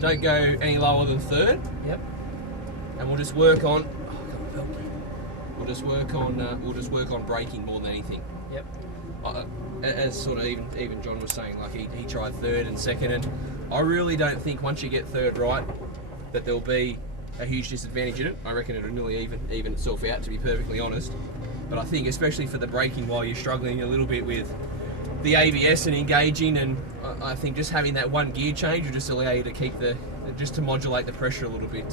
Don't go any lower than third. Yep. And we'll just work on. We'll just work on braking more than anything. Yep. As sort of even John was saying, like he tried third and second, and I really don't think once you get third right that there'll be a huge disadvantage in it. I reckon it'll nearly even itself out, to be perfectly honest. But I think especially for the braking, while you're struggling a little bit with the ABS and engaging, and I think just having that one gear change will just allow you to keep just to modulate the pressure a little bit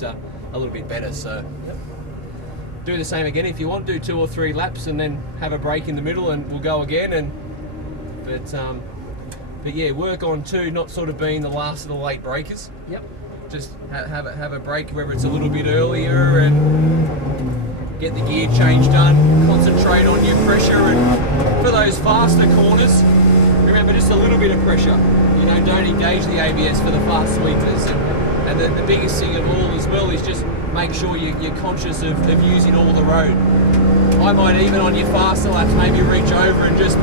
better. So yep. Do the same again if you want. Do 2 or 3 laps and then have a break in the middle, and we'll go again. But yeah, work on too, not sort of being the last of the late breakers. Yep. Just have a break whether it's a little bit earlier and get the gear change done. Concentrate on your pressure, and for those faster corners, remember just a little bit of pressure. You know, don't engage the ABS for the fast sweepers. And the biggest thing of all as well is just make sure you're conscious of using all the road. I might even on your faster laps maybe reach over and just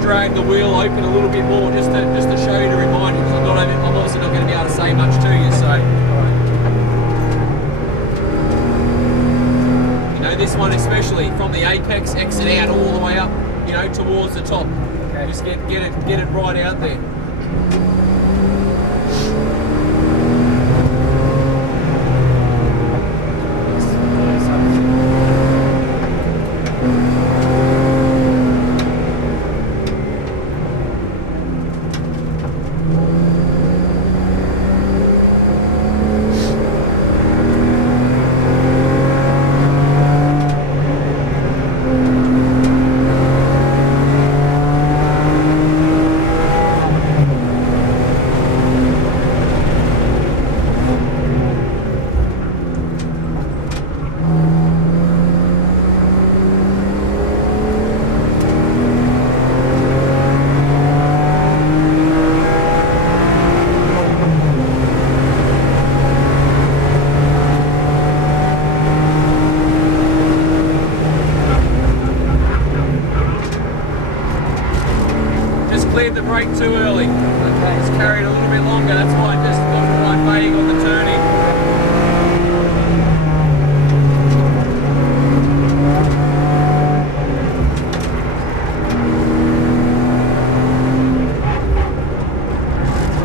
drag the wheel open a little bit more, just to show you, to remind you, because I'm obviously not going to be able to say much to you. So, you know, this one especially from the apex, exit out all the way up, you know, towards the top. Okay. Just get it right out there. Cleared the brake too early. Okay. It's carried a little bit longer, that's why I just got quite vague on the turning.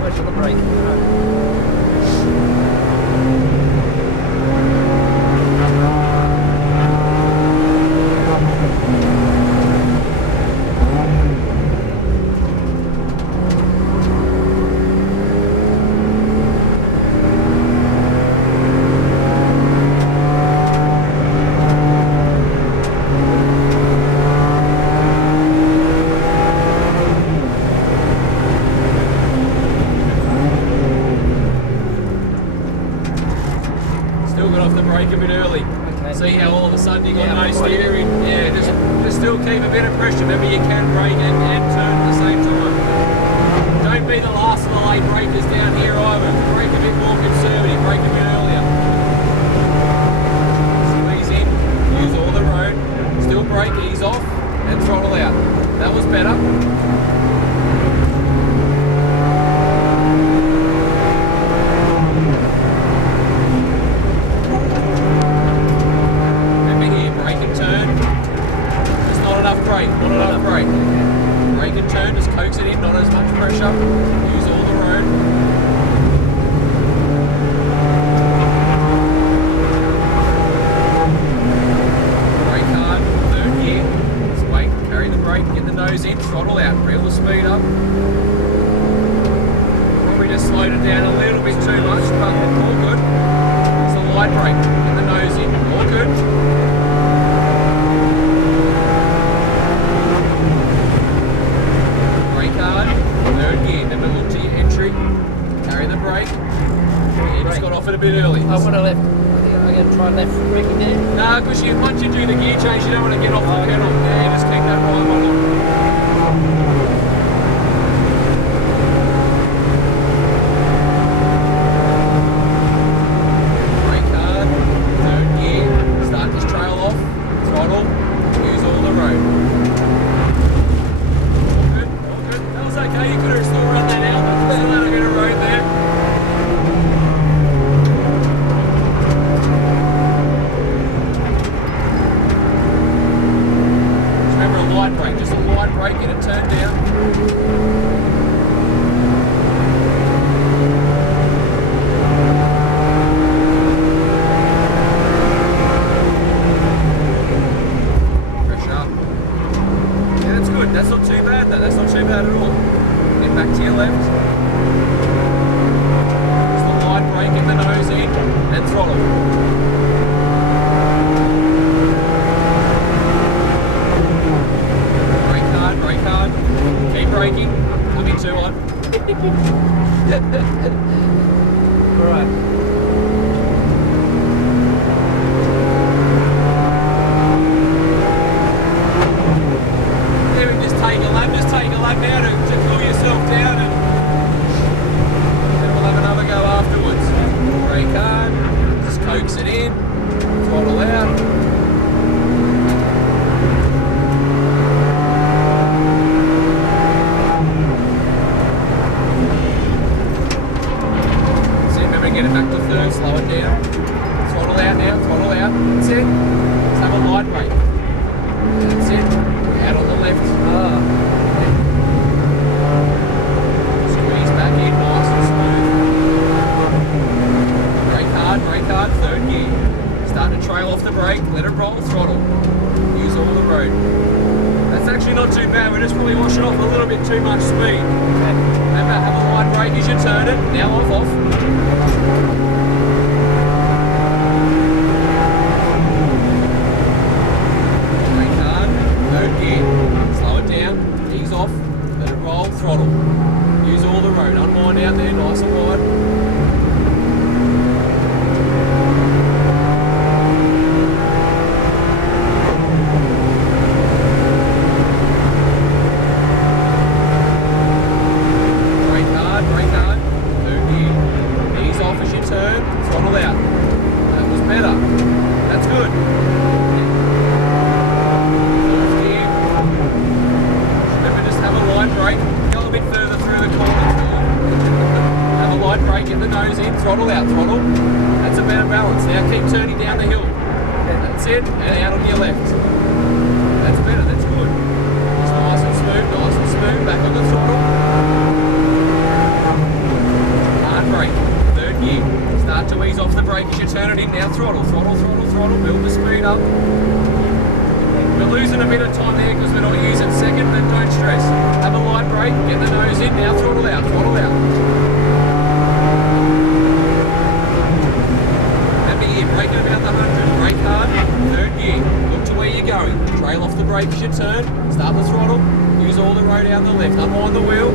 Much on the brake. Off the brake a bit early. Okay. See how all of a sudden you got no steering? Yeah, just still keep a bit of pressure. Remember, you can brake and turn at the same time. Don't be the last of the late brakers down here either. Brake a bit more conservative, brake a bit earlier. Squeeze in, use all the road, still brake, ease off, and throttle out. That was better. Brake and turn, just coax it in, not as much pressure. Use all the road. Brake hard, third gear. Just wait, carry the brake, get the nose in, throttle out, reel the speed up. Probably just slowed it down a little bit too much, but all good. It's a light brake, get the nose in, all good. Third gear, never look to your entry, carry the brake. Yeah, just got off it a bit early. I want to left. I think I'm going to try left braking there. No, because once you do the gear change, you don't want to get off the pedal. Yeah, just keep that right one on. Brake hard, third gear, start this trail off, throttle, use all the road. Okay, you could have still run that out, but still had a bit of road there. Alright. There, we just take a lap now to cool yourself down, and then we'll have another go afterwards. Brake hard, just coax it in, throttle out. See, remember to get it back to third, slow it down. Throttle out now, throttle out. That's it. Let's have a light brake. That's it. Out on the left. Squeeze back in, nice and smooth. Brake hard, third gear. Start to trail off the brake, let it roll, throttle. Use all the road. That's actually not too bad, we're just probably washing off a little bit too much speed. Remember, have a light brake as you turn it. Now off. Brake hard, third gear. Slow it down, ease off, let it roll, throttle. Use all the road, unwind out there, nice and wide. Brake hard, third gear. Ease off as you turn, throttle out. That was better. That's good. Fourth gear. Remember, just have a light brake. Go a little bit further through the corner. Have a light brake, get the nose in, throttle out, throttle. That's a better balance. Now keep turning down the hill. That's it, and out on your left. That's better, that's good. Just nice and smooth, back on the throttle. Brake, third gear. Start to ease off the brake as you turn it in. Now throttle, build the speed up. We're losing a bit of time there because we're not using second, but don't stress. Have a light brake, get the nose in, now throttle out. Remember here, braking about the 100, brake hard, third gear. Look to where you're going. Trail off the brake as you turn, start the throttle, use all the road out on the left, unwind the wheel.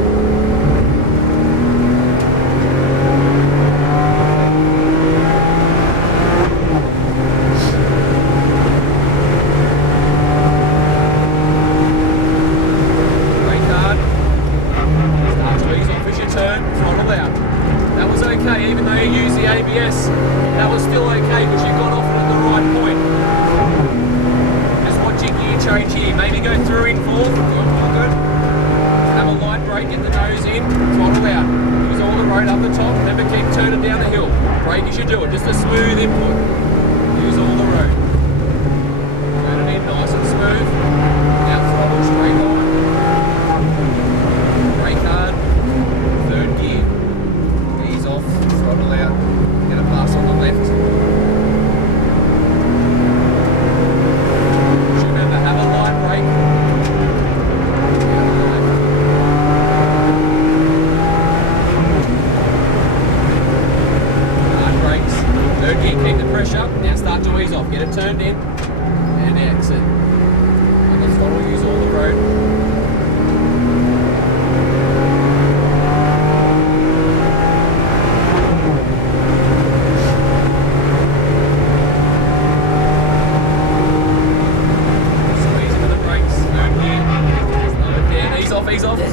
Okay, even though you use the ABS, that was still okay because you got off it at the right point. Just watch your gear change here. Maybe go through in fourth. Good. Have a light brake, get the nose in, throttle out. Use all the road up the top. Remember, keep turning down the hill. Brake as you do it. Just a smooth input. Use all the road. Turn it in nice and smooth. Now throttle straight line. Brake hard. Third gear. Ease off, throttle out, get a pass on the left. Just remember, have a light brake. Out on the left. Hard brakes. Third gear, keep the pressure. Now start to ease off. Get it turned in and exit. On the throttle, use all the road. Ease off. Too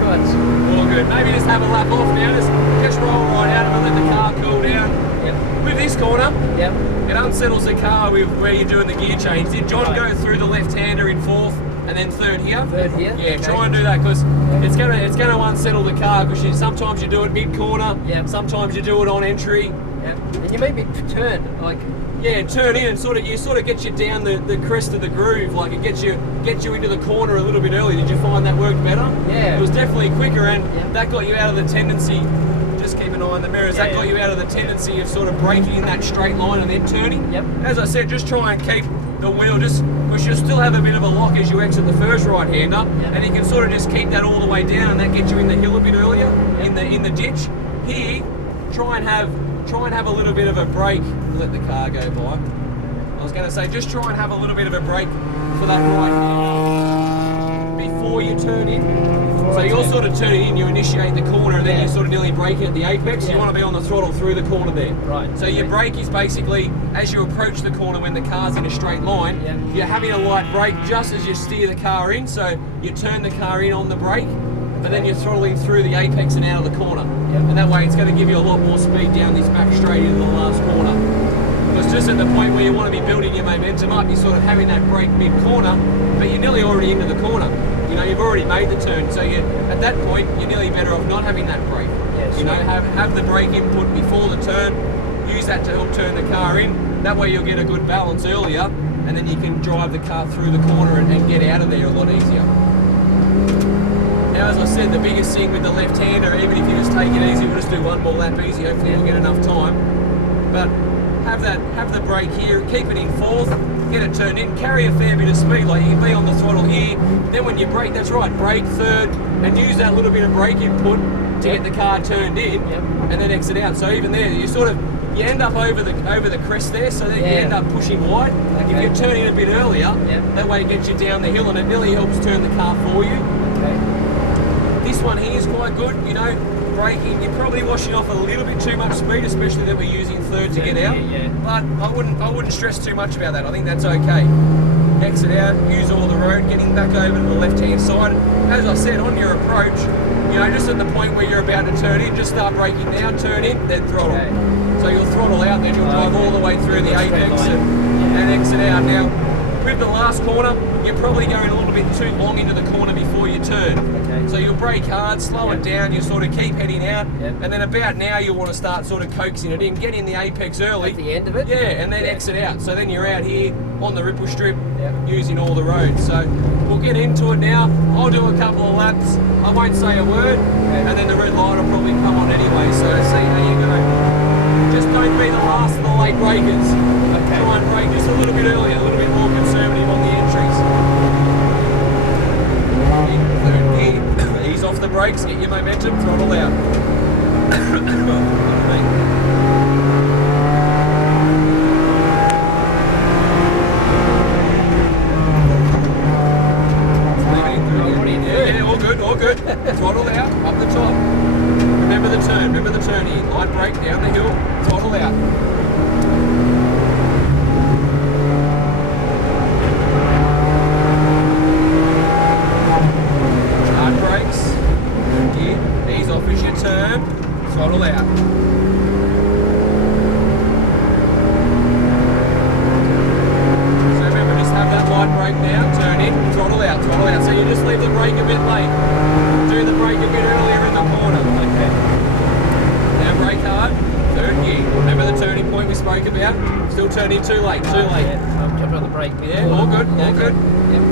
much. All good. Maybe just have a lap off now. Just roll right out and let the car cool down. Yep. With this corner, Yep. it unsettles the car with where you're doing the gear change. Did John go through the left-hander in fourth and then third here? Third here. Yeah, Okay. try and do that because it's gonna unsettle the car because sometimes you do it mid-corner. Yep. Sometimes you do it on entry. Yep. And you make me turn like. Yeah, turn in and sort of get you down the crest of the groove, like it gets you into the corner a little bit early. Did you find that worked better? Yeah. It was definitely quicker, and Yep. that got you out of the tendency. Just keep an eye on the mirrors. Yeah, That got yeah. you out of the tendency of sort of braking in that straight line and then turning. Yep. As I said, just try and keep the wheel because you'll still have a bit of a lock as you exit the first right-hander, Yep. and you can sort of just keep that all the way down, and that gets you in the hill a bit earlier in the ditch. Here, try and have a little bit of a brake. Let the car go by. I was going to say, just try and have a little bit of a brake for that right hand before you turn in. before So I you're turn. sort of turning in, you initiate the corner, and then Yeah. you're sort of nearly braking at the apex. Yeah. You want to be on the throttle through the corner there. Right, So your okay. brake is basically, as you approach the corner when the car's in a straight line, Yeah. you're having a light brake just as you steer the car in. So you turn the car in on the brake, and then you're throttling through the apex and out of the corner. Yep. And that way it's going to give you a lot more speed down this back straight into the last corner. It's just at the point where you want to be building your momentum up, you're sort of having that brake mid-corner, but you're nearly already into the corner. You know, you've already made the turn, so at that point, you're nearly better off not having that brake. Yeah, You know, sure. have the brake input before the turn, use that to help turn the car in. That way you'll get a good balance earlier, and then you can drive the car through the corner and get out of there a lot easier. Now, as I said, the biggest thing with the left-hander, even if you just take it easy, we'll just do one more lap easy, hopefully we'll get enough time. But have the brake here, keep it in fourth, get it turned in, carry a fair bit of speed, like you can be on the throttle here, then when you brake, that's right, brake third, and use that little bit of brake input to get the car turned in, and then exit out. So even there, you end up over the crest there, so then you end up pushing wide. Okay. If you turn in a bit earlier, that way it gets you down the hill, and it nearly helps turn the car for you. Okay. This one here is quite good, you know, braking, you're probably washing off a little bit too much speed, especially that we're using third to get out. Yeah. But I wouldn't stress too much about that. I think that's okay. Exit out, use all the road, getting back over to the left-hand side. As I said, on your approach, you know, just at the point where you're about to turn in, just start braking now, turn in, then throttle. Okay. So you'll throttle out, then you'll drive all the way through the Straight apex line. and exit out. Now, with the last corner, you're probably going a little bit too long into the corner before you turn. Okay. So you'll brake hard, slow it down, you sort of keep heading out, Yep. and then about now you'll want to start sort of coaxing it in, get in the apex early. At the end of it? Yeah, and then exit out. So then you're out here on the ripple strip, Yep. using all the roads. So we'll get into it now. I'll do a couple of laps. I won't say a word, and then the red light will probably come on anyway, so see how you go. Just don't be the last of the late breakers. Okay. Try and brake just a little bit earlier, a little bit more conservative on the entries. Third gear, ease off the brakes, get your momentum, throttle out. Pardon me. All good. Throttle out, up the top. Remember the turn here. Light brake down the hill, throttle out. Hard brakes. Gear, ease off as you turn, throttle out. So remember, just have that light brake now, turn in, throttle out. So you just leave the brake a bit late. Do the brake a bit earlier in the corner. Okay. Now brake hard, third gear. Remember the turning point we spoke about? Still turning too late. Yeah, I'm jumping on the brake. Yeah, all good, all good. Yep.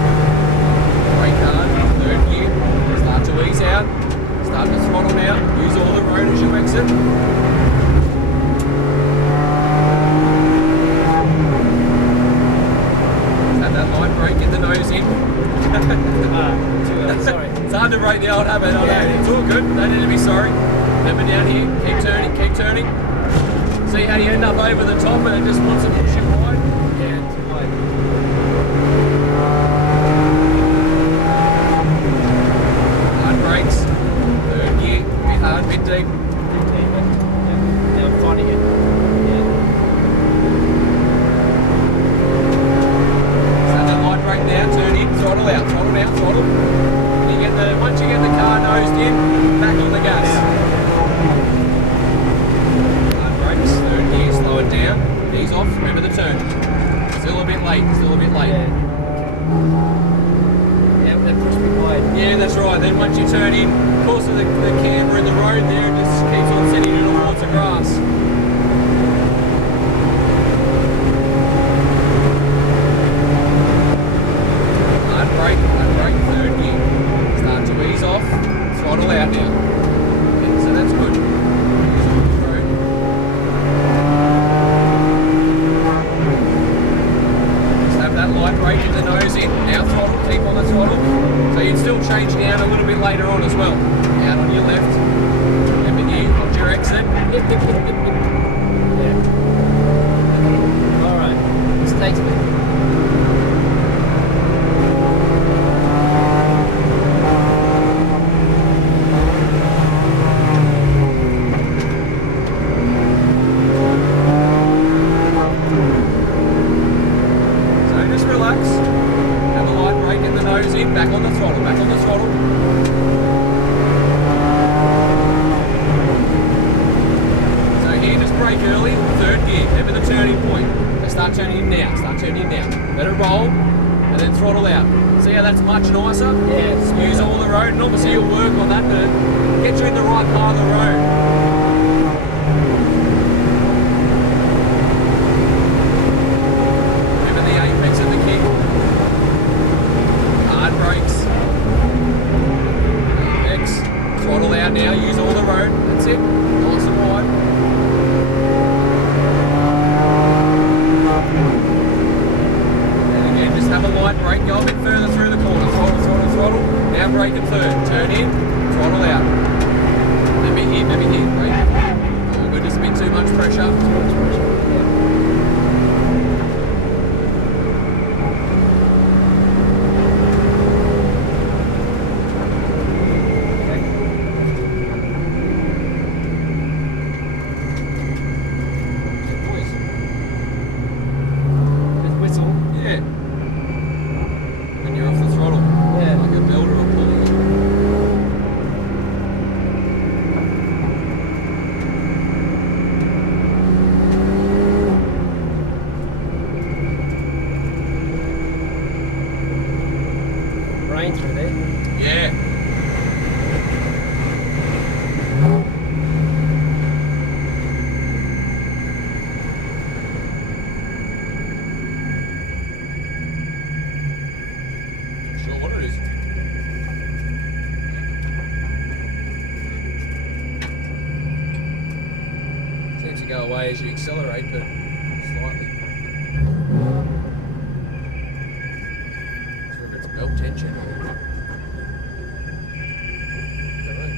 Brake hard, third gear. Start to ease out. Start to throttle now. Use all the road as you exit. Have that light brake, get the nose in. Too early, sorry. It's hard to break the old habit, I know. It's all good, don't need to be sorry. Remember down here, keep turning, keep turning. See how you end up over the top and it just wants to push you wide? Yeah, too late. Hard brakes, third gear, be hard, bit deep. Now I'm finding it. Start that light brake now, turn in, throttle out, throttle. Once you get the car nosed in, back on the gas. Hard brakes, third gear, slow it down, ease off, remember the turn. Still a bit late. Yeah, that pushed me wide. Yeah, that's right. Then once you turn in, of course the camber in the road there, it just keeps on sending you towards the grass. Hard brake, third gear. Start to ease off, throttle out now. Okay, so that's good. Use all the road. Just have that light brake with the nose in. Now throttle. keep on the throttle. So you'd still change down a little bit later on as well. Out on your left. Remember here, hold your exit. Yeah. Alright. This takes me. So just relax. Have a light brake in the nose in. Back on the throttle. Back on the throttle. So here, just brake early. Third gear. Remember the turning point. So start turning in now. Start turning in now. Let it roll. And then throttle out. See how that's much nicer? Yeah. Use all the road, and obviously you'll work on that to get you in the right part of the road. Remember the apex of the kick. Hard brakes. Apex. Throttle out now, use all the road. That's it. Nice and wide. And again, just have a light brake, go a bit further through the corner. Throttle, throttle, throttle. Now brake at third. Turn in, throttle out. Let me hit, brake. Oh, good, just a bit too much pressure. Just whistle. Yeah. When you're off the throttle. Yeah. Like a builder or pulley. Rain through there. Yeah. Sure what it is. Seems to go away as you accelerate, but slightly. Not sure if it's belt tension or. Don't know.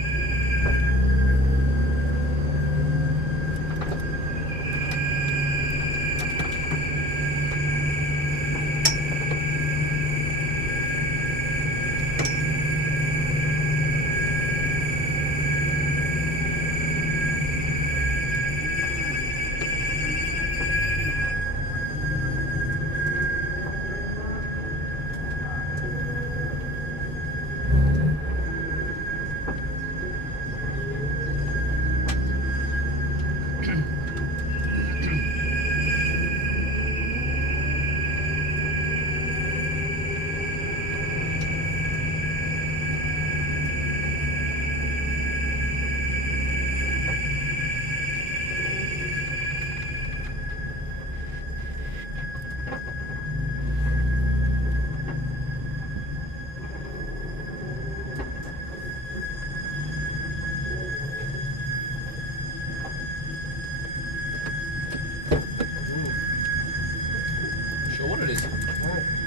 Sure what it is. Right.